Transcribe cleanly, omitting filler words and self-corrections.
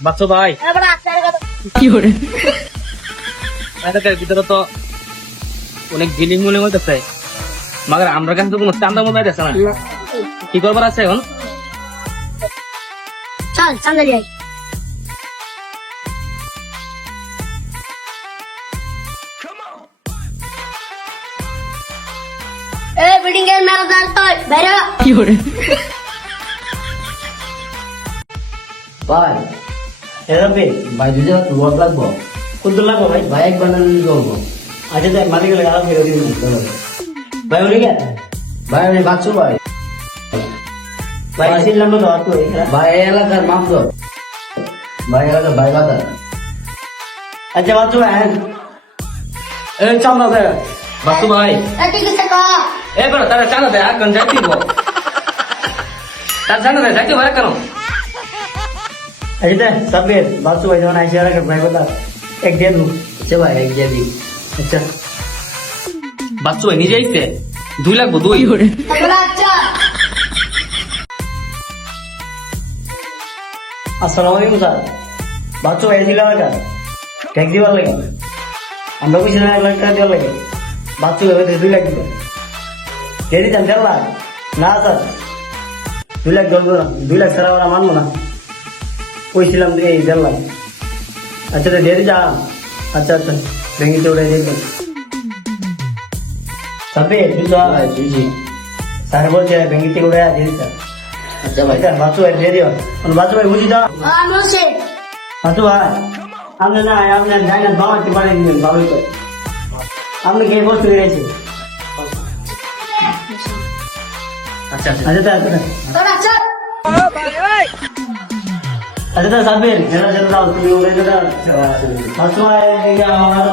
বাচ্চু ভাই কি করে এলাকার ভিতরে তো অনেক জিনিস মনে হইতেছে, মাগার আমরা কাছে তো কোনো চান্দা মনে হইতেছে না। কি করবার আছে এখন? চল চান্দা যাই। এই বিল্ডিং এর ম্যানেজার তো বাইরে কি করে ভাই এরাবে ভাই দুজন রোড লাগবো কত লাগবো ভাই ভাই এক বান্ডাল করবো আচ্ছা তাই মালিক গেলে আলাদা ফেরত দিন ভাই উনি কে ভাই আমি বাচ্চু ভাই ভাই ছিলাম তো আর তো ভাই এলাকার মাত্র ভাই এলাকার ভাই বাতা আচ্ছা বাচ্চু ভাই এই চান্দা দে বাচ্চু ভাই ঠিক আছে কা এবার তারা চান্দা দেয় আর কোন যাইতে দিব তার চান্দা দেয় যাইতে পারে কেন? আচ্ছা সাব্বির বাচ্চু ভাই যখন আইসি এলাকার ভাই বাতা এক দিয়ে দু আচ্ছা ভাই এক দিয়ে দি আচ্ছা বাচ্চু ভাই নিজে আইছে 2 লাগবো 2 আচ্ছা আসসালামু আলাইকুম স্যার বাচ্চু এসেছিল এলাকা ট্যাক্স দিবার লাগে আমরা বুঝি না এলাকা দেওয়ার লাগে বাচ্চু এবার 2 লাখ দিবে দিয়ে দিতাম 1.5 লাখ না স্যার 2 লাখ জলবো না 2 লাখ ছাড়া আমরা মানবো না কইছিলাম এই 1.5 লাখ আচ্ছা তো দিয়ে দিচ্ছা আচ্ছা আচ্ছা ভেঙে উঠে দিয়ে দিন সবে বুঝছি স্যার বলছে ভেঙে উঠে দিয়ে দিচ্ছা আচ্ছা ভাই বাচ্চু ভাই দিয়ে দিও বাচ্চু ভাই বুঝি দাও নমস্তে আচ্ছা ভাই আপনি না আপনার জায়গা বাবাতে পারেন ভালোই তো আপনি কে বস্তু রয়েছে আচ্ছা আচ্ছা আচ্ছা আচ্ছা তোরা চল আচ্ছা সাবির যেটা যেটা দাও তুমি ওরে যেটা আচ্ছা ভাই আমার